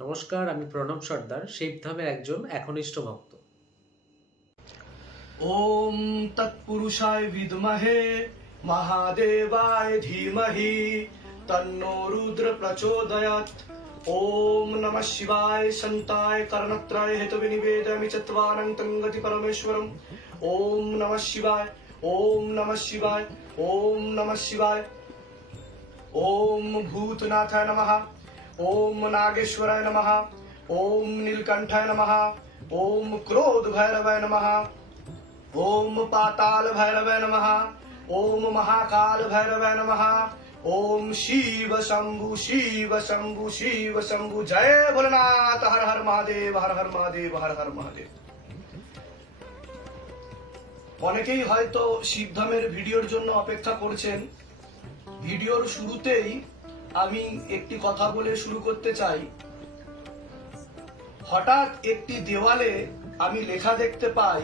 নমস্কার, আমি প্রণব সর্দার, শিবধামের একজন একনিষ্ঠ ভক্ত। ओम तत्पुरुषाय विद्महे महादेवाय धीमहि तन्नो रुद्र प्रचोदयात्। ओम नमः शिवाय संताय कर्णत्रय हेतु निवेदयामि चत्वारन्तं गति परमेश्वरम्। ओम नमः शिवाय, ओम नमः शिवाय, ओम नमः शिवाय। ओम भूतनाथाय नमः, ओम नागेश्वराय नमः, ओम नीलकंठाय नमः, ओम क्रोध भैरवाय नमः, ओम पाताल भैरवाय नमः, ओम महाकाल भैरवाय नमः, ओम शिव शंभु शिव शंभु शिव शंभु। जय भोलेनाथ, हर हर महादेव, हर हर महादेव, हर हर महादेव। অনেকেই হয়তো শিবধামের ভিডিওর জন্য অপেক্ষা করছেন। ভিডিওর শুরুতেই আমি একটি কথা বলে শুরু করতে চাই। হঠাৎ একটি দেওয়ালে আমি লেখা দেখতে পাই,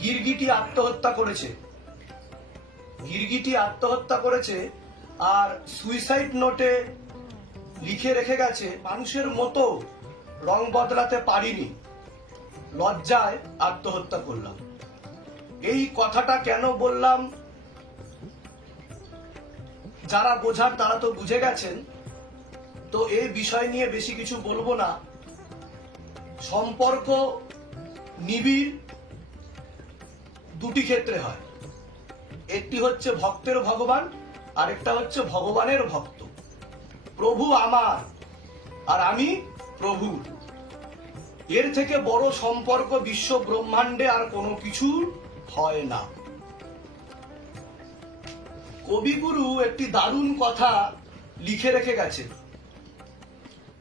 গিরগিটি আত্মহত্যা করেছে। গিরগিটি আত্মহত্যা করেছে আর সুইসাইড নোটে লিখে রেখে গেছে, মানুষের মতো রং বদলাতে পারিনি, লজ্জায় আত্মহত্যা করলাম। এই কথাটা কেন বললাম, যারা বোঝার তারা তো বুঝে গেছেন, তো এই বিষয় নিয়ে বেশি কিছু বলবো না। সম্পর্ক নিবিড় দুটি ক্ষেত্রে হয়, একটি হচ্ছে ভক্তের ভগবান, আরেকটা হচ্ছে ভগবানের ভক্ত। প্রভু আমার আর আমি প্রভু, এর থেকে বড় সম্পর্ক বিশ্ব ব্রহ্মাণ্ডে আর কোনো কিছু হয় না। কবিগুরু একটি দারুণ কথা লিখে রেখে গেছে।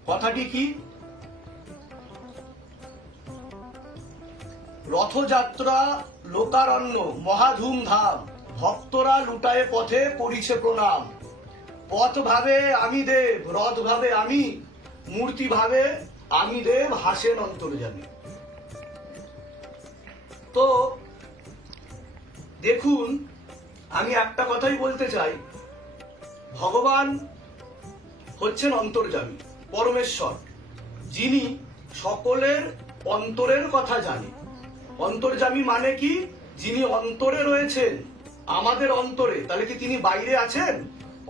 কথাটি কি? রথযাত্রা লোকারণ্য মহা ধুমধাম, ভক্তরা লুটায়ে পথে করিছে প্রণাম। পথ ভাবে আমি দেব, রথ ভাবে আমি, মূর্তি ভাবে আমি দেব, হাসেন অন্তর্যামী। তো দেখুন, আমি একটা কথাই বলতে চাই, ভগবান হচ্ছেন অন্তর্যামী, পরমেশ্বর, যিনি সকলের অন্তরের কথা জানেন। অন্তর্যামী মানে কি? যিনি অন্তরে রয়েছেন, আমাদের অন্তরে। তাহলে কি তিনি বাইরে আছেন?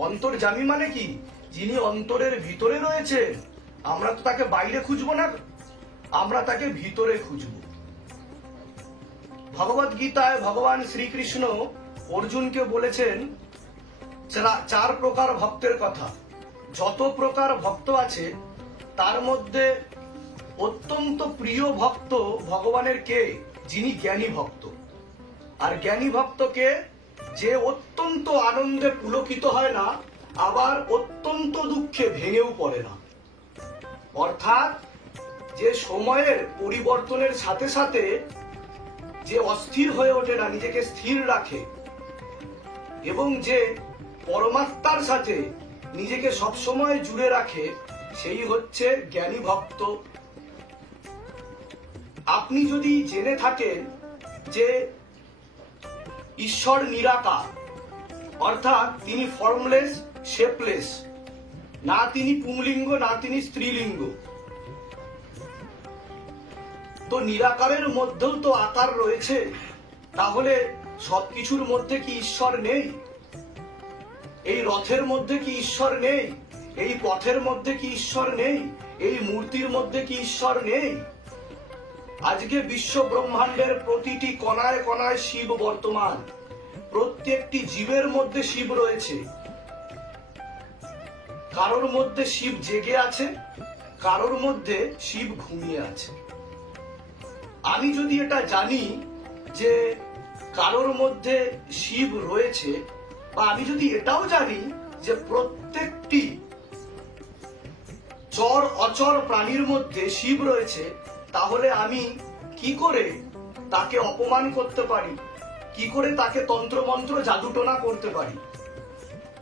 অন্তর্যামী মানে কি? যিনি অন্তরের ভিতরে রয়েছেন। আমরা তো তাকে বাইরে খুঁজবো না, আমরা তাকে ভিতরে খুঁজব। ভগবদ গীতায় ভগবান শ্রীকৃষ্ণ অর্জুনকে বলেছেন চার প্রকার ভক্তের কথা। যত প্রকার ভক্ত আছে তার মধ্যে অত্যন্ত প্রিয় ভক্ত ভগবানের কে? যিনি জ্ঞানী ভক্ত। আর জ্ঞানী ভক্তকে যে অত্যন্ত আনন্দে পুলকিত হয় না, আবার অত্যন্ত দুঃখে ভেঙেও পড়ে না। অর্থাৎ যে সময়ের পরিবর্তনের সাথে সাথে যে অস্থির হয়ে ওঠে না, নিজেকে স্থির রাখে, এবং যে পরমাত্মার সাথে নিজেকে সবসময় জুড়ে রাখে, সেই হচ্ছে জ্ঞানী ভক্ত। আপনি যদি জেনে থাকেন যে ঈশ্বর নিরাকার, অর্থাৎ তিনি ফর্মলেস, শেপলেস, না তিনি পুংলিঙ্গ না তিনি স্ত্রীলিঙ্গ, তো নিরাকারের মধ্যেও তো আকার রয়েছে। তাহলে সবকিছুর মধ্যে কি ঈশ্বর নেই? এই রথের মধ্যে কি ঈশ্বর নেই? এই পথের মধ্যে কি ঈশ্বর নেই? এই মূর্তির মধ্যে কি ঈশ্বর নেই? আজকে বিশ্ব ব্রহ্মাণ্ডের প্রতিটি কণায় কণায় শিব বর্তমান। প্রত্যেকটি জীবের মধ্যে শিব রয়েছে। কারোর মধ্যে শিব জেগে আছে, কারোর মধ্যে শিব ঘুমিয়ে আছে। আমি যদি এটা জানি যে কারোর মধ্যে শিব রয়েছে, বা আমি যদি এটাও জানি যে প্রত্যেকটি চর অচর প্রাণীর মধ্যে শিব রয়েছে, তাহলে আমি কি করে তাকে অপমান করতে পারি? কি করে তাকে তন্ত্রমন্ত্র জাদুটোনা করতে পারি?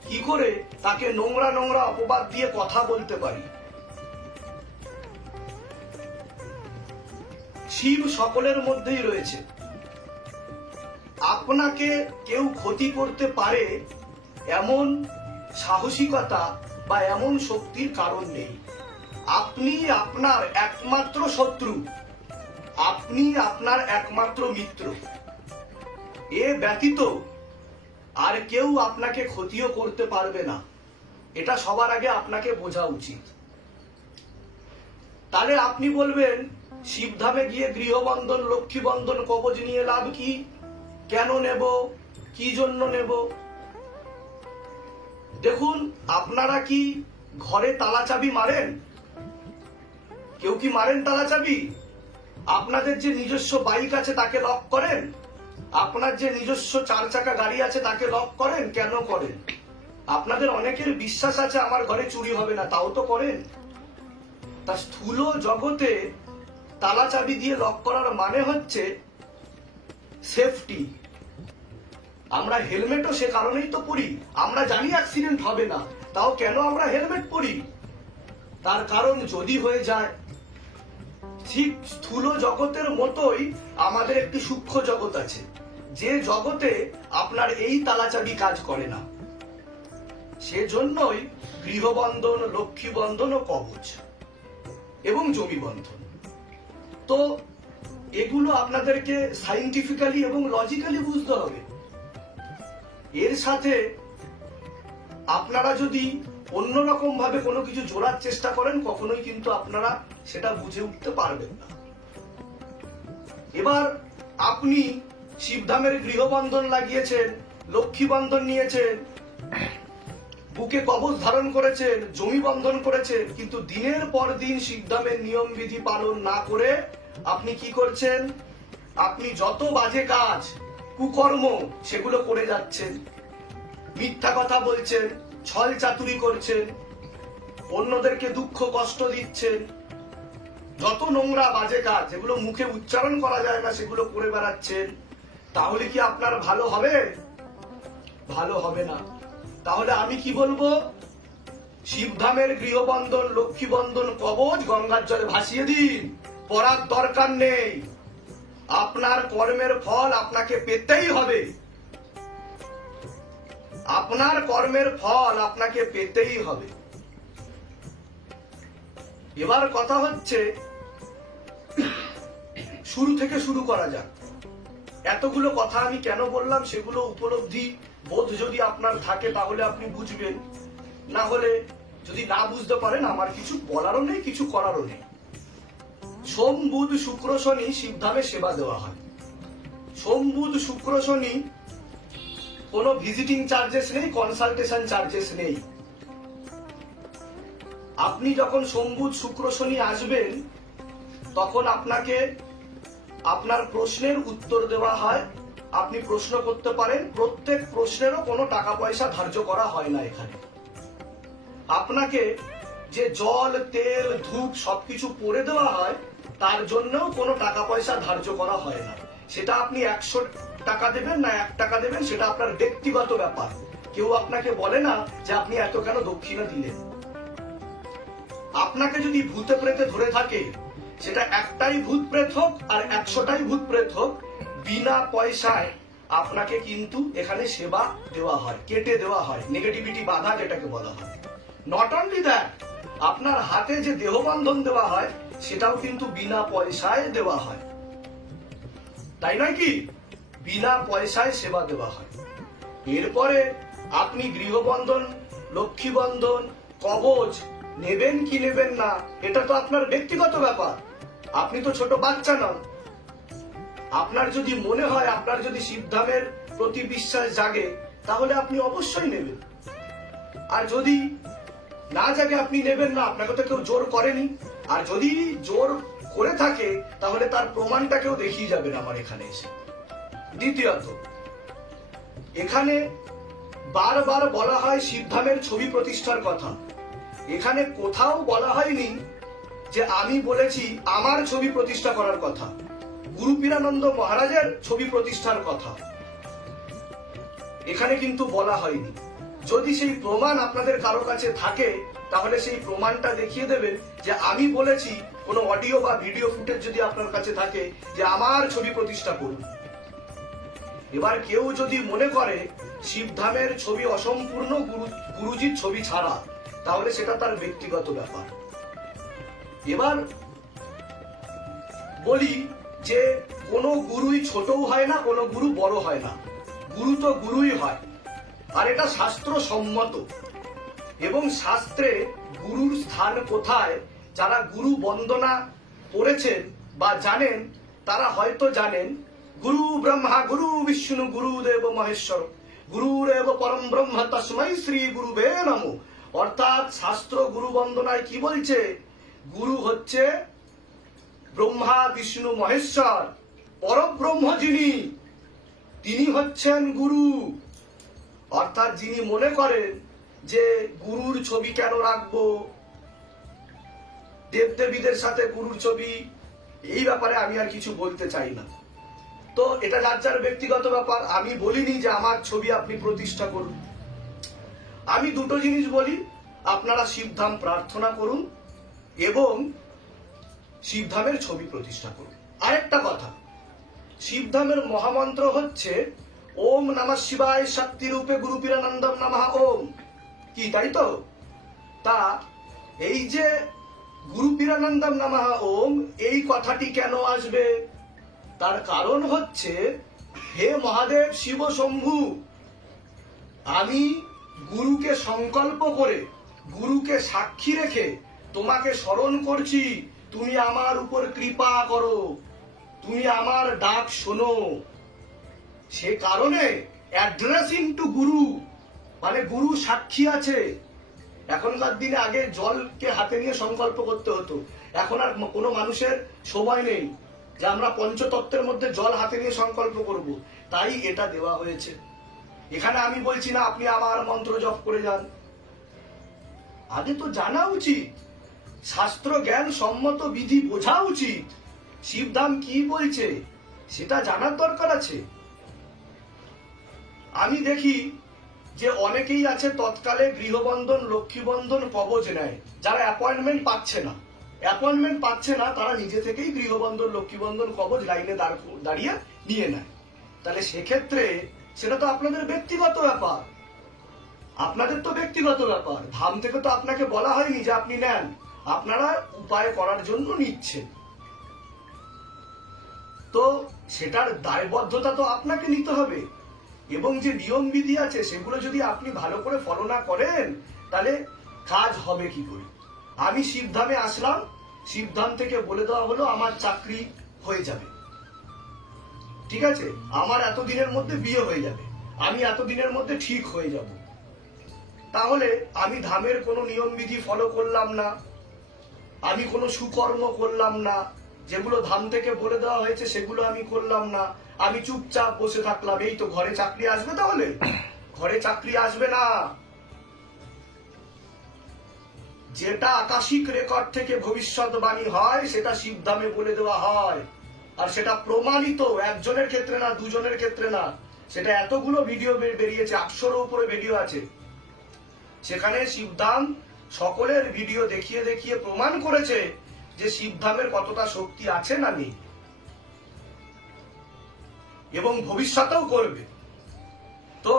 কি করে তাকে নোংরা নোংরা অপবাদ দিয়ে কথা বলতে পারি? শিব সকলের মধ্যেই রয়েছে। আপনাকে কেউ ক্ষতি করতে পারে এমন সাহসিকতা বা এমন শক্তির কারণ নেই। আপনি আপনার একমাত্র শত্রু, আপনি আপনার একমাত্র মিত্র। এ ব্যতীত আর কেউ আপনাকে ক্ষতিও করতে পারবে না, এটা সবার আগে আপনাকে বোঝা উচিত। তাহলে আপনি বলবেন শিবধামে গিয়ে গৃহবন্ধন, লক্ষ্মী বন্ধন, কবচ নিয়ে লাভ কি? কেন নেব? কি জন্য নেব? দেখুন, আপনারা কি ঘরে তালা চাবি মারেন? কেউ কি মারেন তালা চাবি? আপনাদের যে নিজস্ব বাইক আছে তাকে লক করেন? আপনার যে নিজস্ব 4 চাকা গাড়ি আছে তাকে লক করেন? কেন করেন? আপনাদের অনেকের বিশ্বাস আছে আমার ঘরে চুরি হবে না, তাও তো করেন। তা স্থূল জগতে তালা চাবি দিয়ে লক করার মানে হচ্ছে সেফটি। আমরা হেলমেটও সে কারণেই তো পরি, আমরা জানি অ্যাক্সিডেন্ট হবে না, তাও কেন আমরা হেলমেট পরি? তার কারণ যদি হয়ে যায়। ঠিক স্থূল জগতের মতোই আমাদের একটি সূক্ষ্ম জগৎ আছে, যে জগতে আপনার এই তালা চাবি কাজ করে না। সেজন্যই গৃহবন্ধন, লক্ষ্মী বন্ধন ও কবচ এবং জমি বন্ধন। তো এগুলো আপনাদেরকে সাইন্টিফিক্যালি এবং লজিক্যালি বুঝতে হবে। এর সাথে আপনারা যদি অন্যরকম ভাবে কোনো কিছু জোড়ার চেষ্টা করেন, কখনোই কিন্তু আপনারা সেটা বুঝে উঠতে পারবেন না। এবার আপনি শিবধামের গৃহবন্ধন লাগিয়েছেন, লক্ষ্মী বন্ধন নিয়েছেন, বুকে কবচ ধারণ করেছেন, জমি বন্ধন করেছেন, কিন্তু দিনের পর দিন শিবধামের নিয়ম বিধি পালন না করে আপনি কি করছেন? আপনি যত বাজে কাজ, কুকর্ম সেগুলো করে যাচ্ছেন। মিথ্যা কথা বলছেন, ছল চাতুরি করছেন, অন্যদেরকে দুঃখ কষ্ট দিচ্ছেন, যত নোংরা বাজে কাজ যেগুলো মুখে উচ্চারণ করা যায় না সেগুলো করে বেড়াচ্ছেন। তাহলে কি আপনার ভালো হবে? ভালো হবে না। তাহলে আমি কি বলবো? শিবধামের গৃহবন্ধন, লক্ষ্মী বন্ধন, কবচ গঙ্গার জলে ভাসিয়ে দিন, পড়ার দরকার নেই। আপনার কর্মের ফল আপনাকে পেতেই হবে, আপনার কর্মের ফল আপনাকে পেতেই হবে। এবার কথা হচ্ছে, শুরু থেকে শুরু করা যাক। এতগুলো কথা আমি কেন বললাম সেগুলো উপলব্ধি বোধ যদি আপনার থাকে তাহলে আপনি বুঝবেন, না হলে যদি না বুঝতে পারেন আমার কিছু বলারও নেই, কিছু করারও নেই। সোম, বুধ, শুক্র, শনি শিবধামে সেবা দেওয়া হয়। সোম, বুধ, শুক্র, শনি কোনো ভিজিটিং চার্জেস নেই, কনসালটেশন চার্জেস নেই। আপনি যখন সোম, বুধ, শুক্র, শনি আসবেন তখন আপনাকে আপনার প্রশ্নের উত্তর দেওয়া হয়, আপনি প্রশ্ন করতে পারেন। প্রত্যেক প্রশ্নেরও কোনো টাকা পয়সা ধার্য করা হয় না এখানে। আপনাকে যে জল, তেল, ধূপ সবকিছু পরে দেওয়া হয় তার জন্যও কোনো টাকা পয়সা ধার্য করা হয় না। সেটা আপনি 100 টাকা দেবেন না 1 টাকা দেবেন সেটা আপনার ব্যক্তিগত ব্যাপার। কেউ আপনাকে বলে না যে আপনি এত কেন দক্ষিণা দিলেন। আপনাকে যদি ভূতে প্রেতে ধরে থাকে, সেটা একটাই ভূত প্রেত হোক আর 100টাই ভূত প্রেত হোক, বিনা পয়সায় আপনাকে কিন্তু এখানে সেবা দেওয়া হয়, কেটে দেওয়া হয়, নেগেটিভিটি বাধা যেটাকে বলা হয়। নট অনলি দ্যাট, আপনার হাতে যে দেহবন্ধন দেওয়া হয় সেটাও কিন্তু বিনা পয়সায় দেওয়া হয়, তাই নয় কি? বিনা পয়সায় সেবা দেওয়া হয়। এরপরে আপনি গৃহবন্ধন, লক্ষ্মী বন্ধন, কবচ নেবেন কি নেবেন না এটা তো আপনার ব্যক্তিগত ব্যাপার। আপনি তো ছোট বাচ্চা নন। আপনার যদি মনে হয়, আপনার যদি শিবধামের প্রতি বিশ্বাস জাগে তাহলে আপনি অবশ্যই নেবেন। আর যদি না জাগে আপনি নেবেন না, আপনাকে তো কেউ জোর করেনি। আর যদি জোর করে থাকে তাহলে তার প্রমাণটা কেউ দেখিয়ে যাবেন আমার এখানে এসে। দ্বিতীয়ত, এখানে বারবার বলা হয় শিবধামের ছবি প্রতিষ্ঠার কথা। এখানে কোথাও বলা হয়নি যে আমি বলেছি আমার ছবি প্রতিষ্ঠা করার কথা, গুরু পীরানন্দ মহারাজের ছবি প্রতিষ্ঠার কথা এখানে কিন্তু বলা হয়নি। যদি সেই প্রমাণ আপনাদের কারো কাছে থাকে তাহলে সেই প্রমাণটা দেখিয়ে দেবেন যে আমি বলেছি। কোনো অডিও বা ভিডিও ফুটেজ যদি আপনার কাছে থাকে যে আমার ছবি প্রতিষ্ঠা করুন। এবার কেউ যদি মনে করে শিবধামের ছবি অসম্পূর্ণ গুরুজির ছবি ছাড়া, তাহলে সেটা তার ব্যক্তিগত ব্যাপার। এবার বলি যে কোনো গুরুই ছোটও হয় না, কোনো গুরু বড় হয় না, গুরু তো গুরুই হয়। আর এটা শাস্ত্র সম্মত, এবং শাস্ত্রে গুরুর স্থান কোথায় যারা গুরু বন্দনা পড়েছেন বা জানেন তারা হয়তো জানেন, গুরু ব্রহ্মা গুরু বিষ্ণু গুরুদেব মহেশ্বর গুরুরেব পরম ব্রহ্ম তস্মৈ শ্রী গুরুবে নমঃ। অর্থাৎ শাস্ত্র গুরু বন্দনায় কি বলছে? গুরু হচ্ছে ব্রহ্মা বিষ্ণু মহেশ্বর, পরব্রহ্ম যিনি, তিনি হচ্ছেন গুরু। অর্থাৎ যিনি মনে করেন যে গুরুর ছবি কেন রাখবো, দেবদেবীদের সাথে গুরুর ছবি, এই ব্যাপারে আমি আর কিছু বলতে চাই না। তো এটা যার যার ব্যক্তিগত ব্যাপার। আমি বলিনি যে আমার ছবি আপনি প্রতিষ্ঠা করুন। আমি দুটো জিনিস বলি, আপনারা শিবধাম প্রার্থনা করুন এবং শিবধামের ছবি প্রতিষ্ঠা করুন। আরেকটা কথা, শিবধামের মহামন্ত্র হচ্ছে ওম নমঃ শিবায় শক্তি রূপে গুরু পীরানন্দম নমঃ ওম। কি তাই তো? তা এই যে গুরু পীরানন্দম নমঃ ওম, এই কথাটি কেন আসবে? তার কারণ হচ্ছে, হে মহাদেব শিব শম্ভু, আমি গুরুকে সংকল্প করে, গুরুকে সাক্ষী রেখে তোমাকে স্মরণ করছি, তুমি আমার উপর কৃপা করো, তুমি আমার ডাক শোনো। সে কারণে অ্যাড্রেসিং টু গুরু, মানে গুরু সাক্ষী আছে। এখনকার দিনে আগে জলকে হাতে নিয়ে সংকল্প করতে হতো, এখন আর কোনো মানুষের সময় নেই যে আমরা পঞ্চতত্ত্বের মধ্যে জল হাতে নিয়ে সংকল্প করব, তাই এটা দেওয়া হয়েছে। এখানে আমি বলছি না আপনি আমার মন্ত্র জপ করে যান, আগে তো জানা উচিত, শাস্ত্র জ্ঞান সম্মত বিধি বোঝা উচিত, শিবধাম কি বলছে সেটা জানার দরকার আছে। আমি দেখি যে অনেকেই আছে তৎকালে গৃহবন্ধন, লক্ষ্মীবন্ধন, কবচ নেয়, যারা অ্যাপয়েন্টমেন্ট পাচ্ছে না তারা নিজে থেকেই গৃহবন্ধন, লক্ষ্মীবন্ধন, কবচ লাইনে দাঁড়িয়ে নিয়ে নেয়। তাহলে সেক্ষেত্রে সেটা তো আপনাদের ব্যক্তিগত ব্যাপার, আপনাদের তো ব্যক্তিগত ব্যাপার। ধাম থেকে তো আপনাকে বলা হয়নি যে আপনি নেন, আপনারা উপায় করার জন্য নিচ্ছেন। তো সেটার দায়বদ্ধতা তো আপনাকে নিতে হবে, এবং যে নিয়ম বিধি আছে সেগুলো যদি আপনি ভালো করে ফলো না করেন তাহলে কাজ হবে কি করে? আমি শিবধামে আসলাম, শিবধাম থেকে বলে দেওয়া হলো আমার চাকরি হয়ে যাবে, ঠিক আছে, আমার এতদিনের মধ্যে বিয়ে হয়ে যাবে, আমি এতদিনের মধ্যে ঠিক হয়ে যাব, তাহলে আমি ধামের কোনো নিয়ম বিধি ফলো করলাম না, আমি কোনো সুকর্ম করলাম না, যেগুলো ধাম থেকে বলে দেওয়া হয়েছে সেগুলো আমি করলাম না, আমি চুপচাপ বসে থাকলাম, এই তো ঘরে চাকরি আসবে? তাহলে ঘরে চাকরি আসবে না। যেটা আকাশিক রেকর্ড থেকে ভবিষ্যৎবাণী হয় সেটা শিবধামে বলে দেওয়া হয়, আর সেটা প্রমাণিত, একজনের ক্ষেত্রে না, দুজনের ক্ষেত্রে না, সেটা এতগুলো ভিডিও বেরিয়েছে, 800-এর উপরে ভিডিও আছে, সেখানে শিবধাম সকলের ভিডিও দেখিয়ে দেখিয়ে প্রমাণ করেছে যে শিবধামের কতটা শক্তি আছে না নেই, এবং ভবিষ্যতেও করবে। তো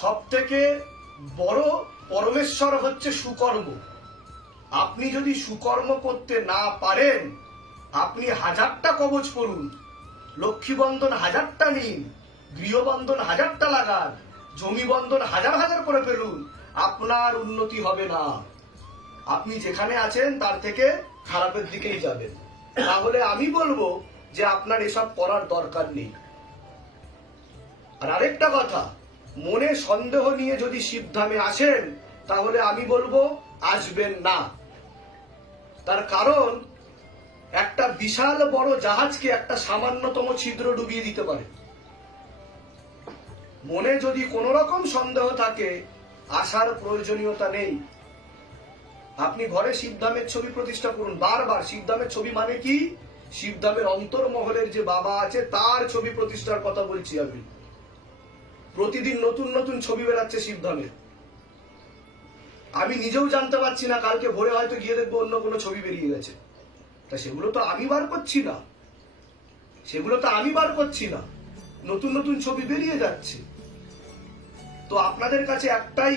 সব থেকে বড় পরমেশ্বর হচ্ছে সুকর্ম। আপনি যদি সুকর্ম করতে না পারেন, আপনি 1000টা কবচ পড়ুন, লক্ষ্মীবন্ধন 1000টা নিন, গৃহবন্ধন 1000টা লাগান, জমি বন্ধন 1000 করে ফেলুন, আপনার উন্নতি হবে না। আপনি যেখানে আছেন তার থেকে খারাপের দিকেই যাবেন। তাহলে আমি বলবো যে আপনার এসব করার দরকার নেই। আর আরেকটা কথা, মনে সন্দেহ নিয়ে যদি শিবধামে আসেন তাহলে আমি বলবো আসবেন না। তার কারণ একটা বিশাল বড় জাহাজকে একটা সামান্যতম ছিদ্র ডুবিয়ে দিতে পারে। মনে যদি কোনো রকম সন্দেহ থাকে, আসার প্রয়োজনীয়তা নেই। আপনি ঘরে শিবধামের ছবি প্রতিষ্ঠা করুন, বারবার। শিবধামের ছবি মানে কি? শিবধামের অন্তর্মহলের যে বাবা আছে তার ছবি প্রতিষ্ঠার কথা বলছি আমি। প্রতিদিন নতুন নতুন ছবি বেরাচ্ছে শিবধামের, আমি নিজেও জানতে পারছি না, কালকে ভোরে হয়তো গিয়ে দেখবো অন্য কোনো ছবি বেরিয়ে গেছে। তা সেগুলো তো আমি বার করছি না, নতুন নতুন ছবি বেরিয়ে যাচ্ছে। তো আপনাদের কাছে একটাই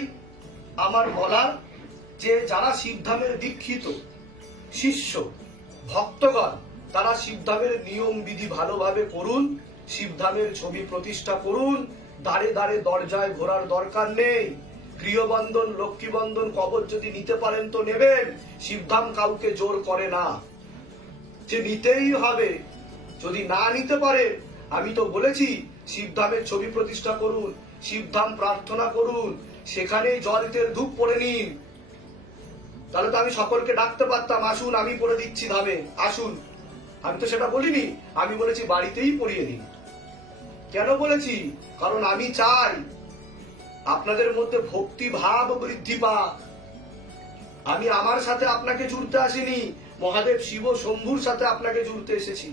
আমার বলার, যে যারা শিবধামের দীক্ষিত শিষ্য ভক্তগণ তারা শিবধামের নিয়ম বিধি ভালোভাবে করুন, শিবধামের ছবি প্রতিষ্ঠা করুন। দাঁড়ে দাঁড়ে দরজায় ঘোরার দরকার নেই। গৃহবন্ধন, লক্ষ্মীবন্ধন, কবচ যদি নিতে পারেন তো নেবেন। শিবধাম কাউকে জোর করে না যে নিতেই হবে। যদি না নিতে পারে, আমি তো বলেছি শিবধামের ছবি প্রতিষ্ঠা করুন, শিবধাম প্রার্থনা করুন, সেখানেই জল তেল ধূপ পড়ে নিন। তাহলে তো আমি সকলকে ডাকতে পারতাম, আসুন আমি পড়ে দিচ্ছি ধামে, আসুন। আমি তো সেটা বলিনি, আমি বলেছি বাড়িতেই পড়িয়ে নিন। কেন বলেছি? কারণ আমি চাই আপনাদের মধ্যে ভক্তি ভাব বৃদ্ধি পাক। আমি আমার সাথে আপনাকে জুড়তে আসিনি, মহাদেব শিব শম্ভুর সাথে আপনাকে জুড়তে এসেছি।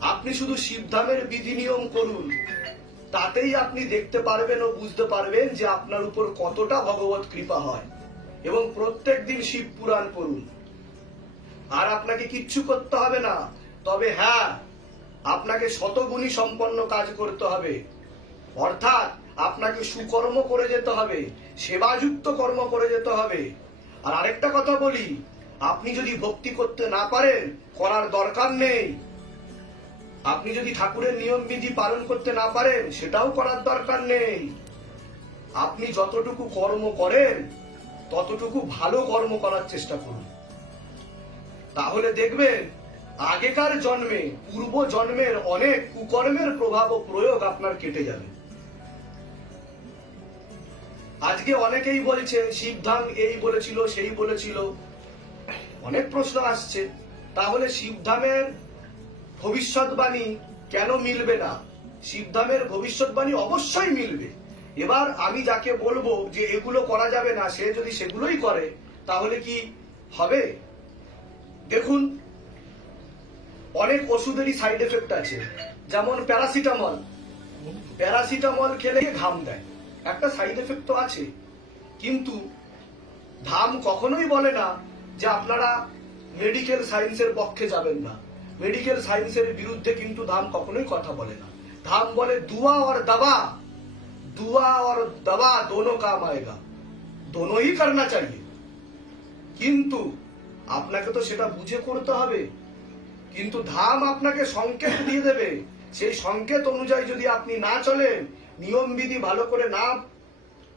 আপনি শুধু শিবধামের বিধি নিয়ম করুন, তাতেই আপনি দেখতে পারবেন ও বুঝতে পারবেন যে আপনার উপর কতটা ভগবত কৃপা হয়। এবং প্রত্যেক দিন শিব পুরাণ পড়ুন। আর আপনাকে কিচ্ছু করতে হবে না, তবে হ্যাঁ, আপনাকে শতগুণী সম্পন্ন কাজ করতে হবে। অর্থাৎ আপনাকে সুকর্ম করে যেতে হবে, সেবাযুক্ত কর্ম করে যেতে হবে। আর আরেকটা কথা বলি, আপনি যদি ভক্তি করতে না পারেন, করার দরকার নেই। আপনি যদি ঠাকুরের নিয়ম বিধি পালন করতে না পারেন, সেটাও করার দরকার নেই। আপনি যতটুকু কর্ম করেন ততটুকু ভালো কর্ম করার চেষ্টা করুন। তাহলে দেখবেন আগেকার জন্মে, পূর্ব জন্মের অনেক কুকর্মের প্রভাব ও প্রয়োগ আপনার কেটে যাবে। আজকে অনেকেই বলছে শিবধাম এই বলেছিল, সেই বলেছিল, অনেক প্রশ্ন আসছে। তাহলে শিবধামের ভবিষ্যৎবাণী কেন মিলবে না? শিবধামের ভবিষ্যৎবাণী অবশ্যই মিলবে। এবার আমি যাকে বলবো যে এগুলো করা যাবে না, সে যদি সেগুলোই করে, তাহলে কি হবে? দেখুন, অনেক ওষুধেরই সাইড এফেক্ট আছে। যেমন প্যারাসিটামল, প্যারাসিটামল খেলে ঘাম দেয়, একটা সাইড এফেক্ট তো আছে। কিন্তু ধাম কখনোই বলে না যে আপনারা মেডিকেল সায়েন্সের পক্ষে যাবেন না। মেডিকেল সায়েন্সের বিরুদ্ধে কিন্তু ধাম কখনোই কথা বলে না। ধাম বলে দুয়া और दवा, दुआ और दवा दोनों काम आएगा, दोनों ही करना चाहिए। কিন্তু আপনাকে তো সেটা বুঝে করতে হবে। কিন্তু ধাম আপনাকে সংকেত দিয়ে দেবে, সেই সংকেত অনুযায়ী যদি আপনি না চলেন, নিয়ম বিধি ভালো করে না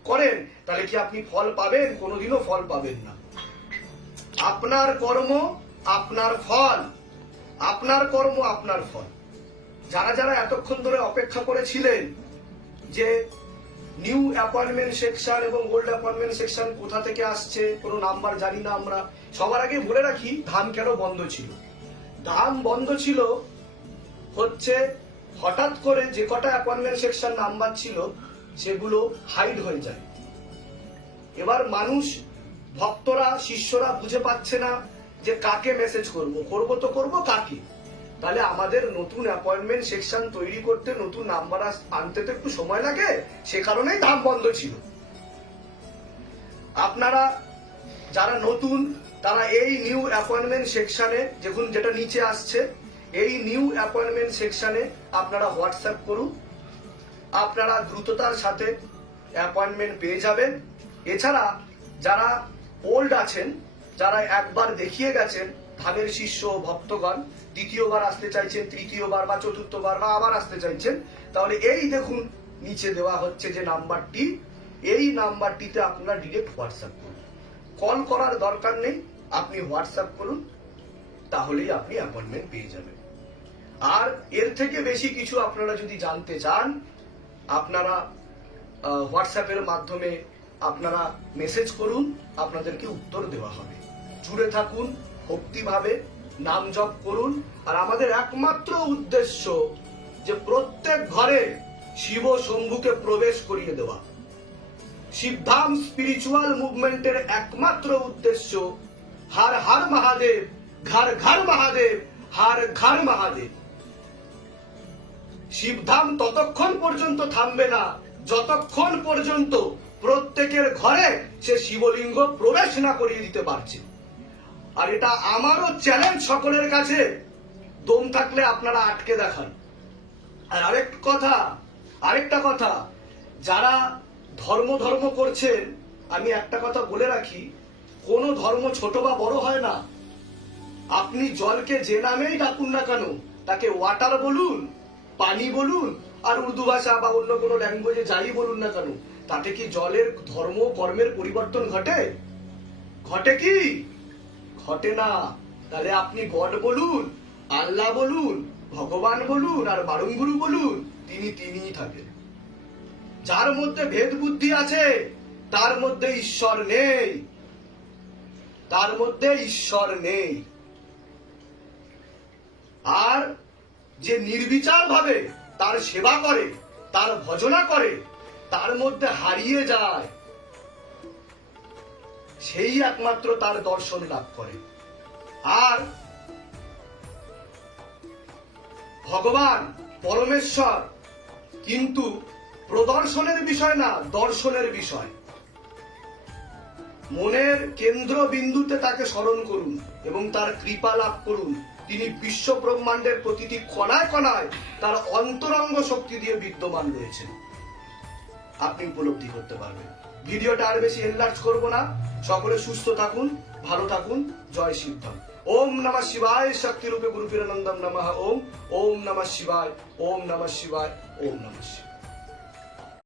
করেন, তাহলে কি আপনি ফল পাবেন? কোনোদিনও ফল পাবেন না। আপনার কর্ম আপনার ফল, আপনার কর্ম আপনার ফল। যারা যারা এতক্ষণ ধরে অপেক্ষা করেছিলেন যে নিউ অ্যাপয়েন্টমেন্ট সেকশন এবং ওল্ড অ্যাপয়েন্টমেন্ট সেকশন কোথা থেকে আসছে, কোনো নাম্বার জানি না আমরা। সবার আগে বলে রাখি ধাম কেন বন্ধ ছিল। ধাম বন্ধ ছিল হচ্ছে হঠাৎ করে যে কটা অ্যাপয়েন্টমেন্ট সেকশন নাম্বার ছিল সেগুলো হাইড হয়ে যায়। এবার মানুষ, ভক্তরা, শিষ্যরা বুঝে পাচ্ছে না যে কাকে মেসেজ করব, করবো তো করবো কাকে। তাহলে আমাদের নতুন অ্যাপয়েন্টমেন্ট সেকশন তৈরি করতে, নতুন নাম্বার আনতে তো একটু সময় লাগে, সে কারণেই ধাম বন্ধ ছিল। আপনারা যারা নতুন, তারা এই নিউ অ্যাপয়েন্টমেন্ট সেকশনে, দেখুন যেটা নিচে আসছে, এই নিউ অ্যাপয়েন্টমেন্ট সেকশনে আপনারা হোয়াটসঅ্যাপ করুন, আপনারা দ্রুততার সাথে অ্যাপয়েন্টমেন্ট পেয়ে যাবেন। এছাড়া যারা ওল্ড আছেন, যারা একবার দেখিয়ে গেছেন, ধামের শিষ্য ভক্তগণ, দ্বিতীয়বার আসতে চাইছেন, তৃতীয়বার বা চতুর্থবার বা আবার আসতে চাইছেন, তাহলে এই দেখুন নিচে দেওয়া হচ্ছে যে নাম্বারটি, এই নাম্বারটিতে আপনারা ডিরেক্ট হোয়াটসঅ্যাপ করুন। কল করার দরকার নেই, আপনি হোয়াটসঅ্যাপ করুন, তাহলেই আপনি অ্যাপয়েন্টমেন্ট পেয়ে যাবেন। আর এর থেকে বেশি কিছু আপনারা যদি জানতে চান, আপনারা হোয়াটসঅ্যাপের মাধ্যমে আপনারা মেসেজ করুন, আপনাদেরকে উত্তর দেওয়া হবে। জুড়ে থাকুন, ভক্তিভাবে নাম জপ করুন। আর আমাদের একমাত্র উদ্দেশ্য যে প্রত্যেক ঘরে শিব শম্ভুকে প্রবেশ করিয়ে দেওয়া। শিবধাম স্পিরিচুয়াল মুভমেন্টের একমাত্র উদ্দেশ্য হর হর মহাদেব, ঘর ঘর মহাদেব, হর ঘর মহাদেব। শিবধাম ততক্ষণ পর্যন্ত থামবে না যতক্ষণ পর্যন্ত প্রত্যেকের ঘরে সে শিবলিঙ্গ প্রবেশ না করিয়ে দিতে পারছে। আর এটা আমারও চ্যালেঞ্জ সকলের কাছে, দম থাকলে আপনারা আটকে দেখান। আর আরেকটা কথা, যারা ধর্ম করছেন, আমি একটা কথা বলে রাখি, কোনো ধর্ম ছোট বা বড় হয় না। আপনি জলকে যে নামেই ডাকুন না কেন, তাকে ওয়াটার বলুন, পানি বলুন, আর উর্দু ভাষা বা অন্য কোনো ল্যাঙ্গুয়েজে যাই বলুন না কেন, তাতে কি জলের ধর্ম কর্মের পরিবর্তন ঘটে? ঘটে কি? ঘটে না। তাহলে আপনি গড বলুন, আল্লাহ বলুন, ভগবান বলুন, আর বারুঙ্গুরু বলুন, তিনি তিনিই থাকেন। যার মধ্যে ভেদ বুদ্ধি আছে তার মধ্যে ঈশ্বর নেই, তার মধ্যে ঈশ্বর নেই। আর যে নির্বিচার ভাবে তার সেবা করে, তার ভজনা করে, তার মধ্যে হারিয়ে যায়, সেই একমাত্র তার দর্শন লাভ করে। আর ভগবান পরমেশ্বর কিন্তু প্রদর্শনের বিষয় না, দর্শনের বিষয়। মনের কেন্দ্র বিন্দুতে তাকে স্মরণ করুন এবং তার কৃপা লাভ করুন। তিনি বিশ্ব ব্রহ্মাণ্ডের প্রতিটি কণায় কণায় তার অন্তরঙ্গ শক্তি দিয়ে বিদ্যমান রয়েছেন। আপনি উপলব্ধি করতে পারবেন। ভিডিওটা আর বেশি এনলার্জ করব না। সকলে সুস্থ থাকুন, ভালো থাকুন। জয় শিবধাম। ওম নমঃ শিবায়। শক্তি রূপে গুরু পীরানন্দম নমঃ। ওম ওম নমঃ শিবায়। ওম নমঃ শিবায়। ওম নমঃ শিবায়।